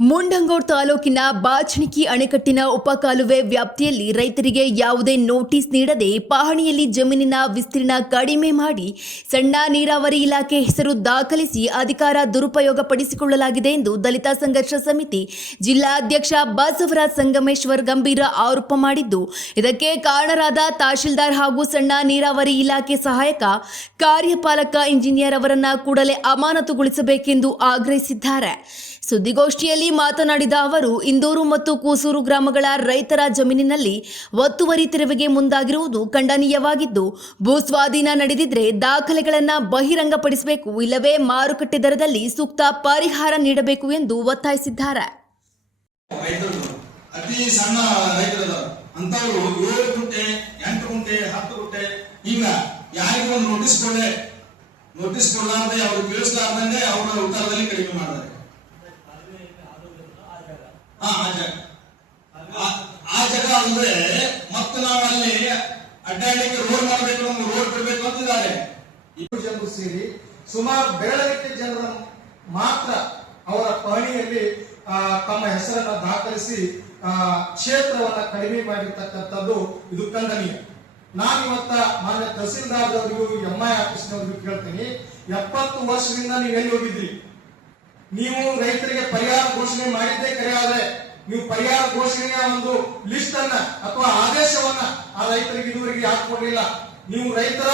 ಮುಂಡಂಗೋಡ್ ತಾಲೂಕಿನ ಬಾಚಣಿಕಿ ಅಣೆಕಟ್ಟಿನ ಉಪಕಾಲುವೆ ವ್ಯಾಪ್ತಿಯಲ್ಲಿ ರೈತರಿಗೆ ಯಾವುದೇ ನೋಟಿಸ್ ನೀಡದೆ ಪಹಣಿಯಲ್ಲಿ ಜಮೀನಿನ ವಿಸ್ತೀರ್ಣ ಕಡಿಮೆ ಮಾಡಿ ಸಣ್ಣ ನೀರಾವರಿ ಇಲಾಖೆ ಹೆಸರು ದಾಖಲಿಸಿ ಅಧಿಕಾರ ದುರುಪಯೋಗ ಪಡಿಸಿಕೊಳ್ಳಲಾಗಿದೆ ಎಂದು ದಲಿತ ಸಂಘರ್ಷ ಸಮಿತಿ ಜಿಲ್ಲಾಧ್ಯಕ್ಷ ಬಸವರಾಜ್ ಸಂಗಮೇಶ್ವರ್ ಗಂಭೀರ ಆರೋಪ ಮಾಡಿದ್ದು, ಇದಕ್ಕೆ ಕಾರಣರಾದ ತಹಶೀಲ್ದಾರ್ ಹಾಗೂ ಸಣ್ಣ ನೀರಾವರಿ ಇಲಾಖೆ ಸಹಾಯಕ ಕಾರ್ಯಪಾಲಕ ಇಂಜಿನಿಯರ್ ಅವರನ್ನ ಕೂಡಲೇ ಅಮಾನತುಗೊಳಿಸಬೇಕೆಂದು ಆಗ್ರಹಿಸಿದ್ದಾರೆ. ಸುದ್ದಿಗೋಷ್ಠಿಯಲ್ಲಿ ಮಾತನಾಡಿದ ಅವರು, ಇಂದೂರು ಮತ್ತು ಕೂಸೂರು ಗ್ರಾಮಗಳ ರೈತರ ಜಮೀನಿನಲ್ಲಿ ಒತ್ತುವರಿ ತೆರವಿಗೆ ಮುಂದಾಗಿರುವುದು ಖಂಡನೀಯವಾಗಿದ್ದು, ಭೂಸ್ವಾಧೀನ ನಡೆದಿದ್ರೆ ದಾಖಲೆಗಳನ್ನು ಬಹಿರಂಗಪಡಿಸಬೇಕು, ಇಲ್ಲವೇ ಮಾರುಕಟ್ಟೆ ದರದಲ್ಲಿ ಸೂಕ್ತ ಪರಿಹಾರ ನೀಡಬೇಕು ಎಂದು ಒತ್ತಾಯಿಸಿದ್ದಾರೆ. ಅತಿ ಸಣ್ಣ ರೈತರು ಅಂತವರು 7 ಗುಂಟೆ 8 ಗುಂಟೆ 10 ಗುಂಟೆ ಈಗ ಯಾರಿಗೂ ಒಂದು ನೋಟಿಸ್ ಕೊಡಲಾರದೆ ಅವರು ಕೇಳಿಸಲಾರ್ದಂಗೆ ಅವರ ಉತ್ತರದಲ್ಲಿ ಕಡಿಮೆ ಮಾಡಿದ್ದಾರೆ. ಆ ಜಾಗ ಅಂದ್ರೆ ಮತ್ತೆ ನಾವು ಅಲ್ಲಿ ಅಡ್ಡಾಡಲಿಕ್ಕೆ ರೋಡ್ ಮಾಡಬೇಕು, ನಮ್ಗೆ ರೋಡ್ ಬಿಡಬೇಕು ಅಂತಿದ್ದಾರೆ. ಇಬ್ಬರು ಜನರು ಸೇರಿ ಸುಮಾರು ಬೆರಳಿಕೆ ಜನರ ಮಾತ್ರ ಅವರ ಪಹಣಿಯಲ್ಲಿ ತಮ್ಮ ಹೆಸರನ್ನ ದಾಖಲಿಸಿ ಕ್ಷೇತ್ರವನ್ನ ಕಡಿಮೆ ಮಾಡಿರ್ತಕ್ಕಂಥದ್ದು ಇದು ಖಂಡನೀಯ. ನಾನಿವತ್ತ ಮಾನ್ಯ ತಹಸೀಲ್ದಾರ್ ಅವರಿಗೂ ಎಂಐ ಆಫೀಸ್ನವರಿಗೂ ಕೇಳ್ತೀನಿ, 70 ವರ್ಷದಿಂದ ನೀವು ಎಲ್ಲಿ ಹೋಗಿದ್ರಿ? ನೀವು ರೈತರಿಗೆ ಪರಿಹಾರ ಘೋಷಣೆ ಮಾಡಿದ್ದೇ ಕರೆ ಆದ್ರೆ ನೀವು ಪರಿಹಾರ ಘೋಷಣೆಯ ಒಂದು ಲಿಸ್ಟ್ ಅನ್ನ ಅಥವಾ ಆದೇಶವನ್ನ ಆ ರೈತರಿಗೆ ಇದುವರೆಗೆ ಹಾಕೊಡ್ಲಿಲ್ಲ. ನೀವು ರೈತರ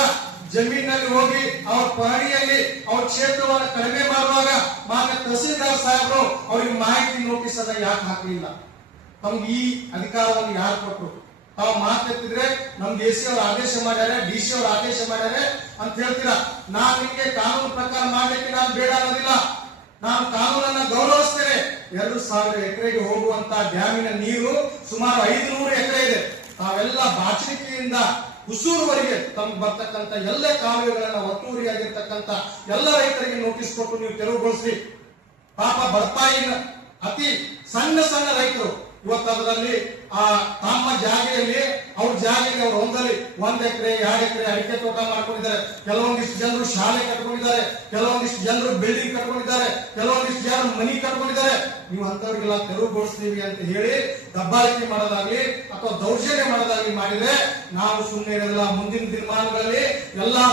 ಜಮೀನಿನಲ್ಲಿ ಹೋಗಿ ಅವ್ರ ಪಹಣಿಯಲ್ಲಿ ಅವ್ರ ಕ್ಷೇತ್ರವನ್ನು ಕಡಿಮೆ ಮಾಡುವಾಗ ಮಾನ್ಯ ತಹಸೀಲ್ದಾರ್ ಸಾಹೇಬರು ಅವ್ರಿಗೆ ಮಾಹಿತಿ ನೋಟಿಸ್ ಅನ್ನ ಯಾಕೆ ಹಾಕಲಿಲ್ಲ? ತಮ್ಗೆ ಈ ಅಧಿಕಾರವನ್ನು ಯಾರು ಕೊಟ್ಟರು? ತಾವು ಮಾತಾಡ್ತಿದ್ರೆ ನಮ್ಗೆ ಎಸಿ ಅವರು ಆದೇಶ ಮಾಡ್ಯಾರೆ, ಡಿಸಿ ಅವರು ಆದೇಶ ಮಾಡ್ಯಾರೆ ಅಂತ ಹೇಳ್ತೀರಾ. ನಾನ್ ನಿಮ್ಗೆ ಕಾನೂನು ಪ್ರಕಾರ ಮಾಡ್ಲಿಕ್ಕೆ ನಾನು ಬೇಡ ಅನ್ನೋದಿಲ್ಲ. ನಾನು ಕಾನೂನನ್ನ ಗೌರವಿಸ್ತೇನೆ. 2,000 ಎಕರೆಗೆ ಹೋಗುವಂತ ಡ್ಯಾಮಿನ ನೀರು ಸುಮಾರು 500 ಎಕರೆ ಇದೆ. ತಾವೆಲ್ಲ ಬಾಚಣಿಕೆಯಿಂದ ಹುಸೂರುವರೆಗೆ ತಮ್ಗೆ ಬರ್ತಕ್ಕಂಥ ಎಲ್ಲ ಕಾಲುವೆಗಳನ್ನ ಒತ್ತುವರಿಯಾಗಿರ್ತಕ್ಕಂಥ ಎಲ್ಲ ರೈತರಿಗೆ ನೋಟಿಸ್ ಕೊಟ್ಟು ನೀವು ತೆರವುಗೊಳಿಸಿ. ಪಾಪ ಬರ್ತಾಯಿನ ಅತಿ ಸಣ್ಣ ರೈತರು ಇವತ್ತು ಅದರಲ್ಲಿ ತಮ್ಮ ಜಾಗೆಯಲ್ಲಿ ಅವ್ರ ಜಾಗೆಯಲ್ಲಿ ಅವ್ರು ಹೊಂದಲ್ಲಿ 1 ಎಕರೆ 2 ಎಕರೆ ಅಡಿಕೆ ತೋಟ ಮಾಡ್ಕೊಂಡಿದ್ದಾರೆ. ಕೆಲವೊಂದಿಷ್ಟು ಜನರು ಶಾಲೆ ಕಟ್ಕೊಂಡಿದ್ದಾರೆ, ಕೆಲವೊಂದಿಷ್ಟು ಜನರು ಬಿಲ್ಡಿಂಗ್ ಕಟ್ಕೊಂಡಿದ್ದಾರೆ, ಕೆಲವೊಂದಿಷ್ಟು ಜನರು ಮನಿ ಕಟ್ಕೊಂಡಿದ್ದಾರೆ. ನೀವು ಅಂತವ್ರಿಗೆಲ್ಲ ತೆರವುಗೊಳಿಸ್ತೀವಿ ಅಂತ ಹೇಳಿ ದಬ್ಬಾಳಿಕೆ ಮಾಡೋದಾಗ್ಲಿ ಅಥವಾ ದೌರ್ಜನ್ಯ ಮಾಡೋದಾಗ್ಲಿ ಮಾಡಿದ್ರೆ ನಾವು ಸುಮ್ಮನೆ ಇರೋದಿಲ್ಲ. ಮುಂದಿನ ದಿನಮಾನಗಳಲ್ಲಿ ಎಲ್ಲಾ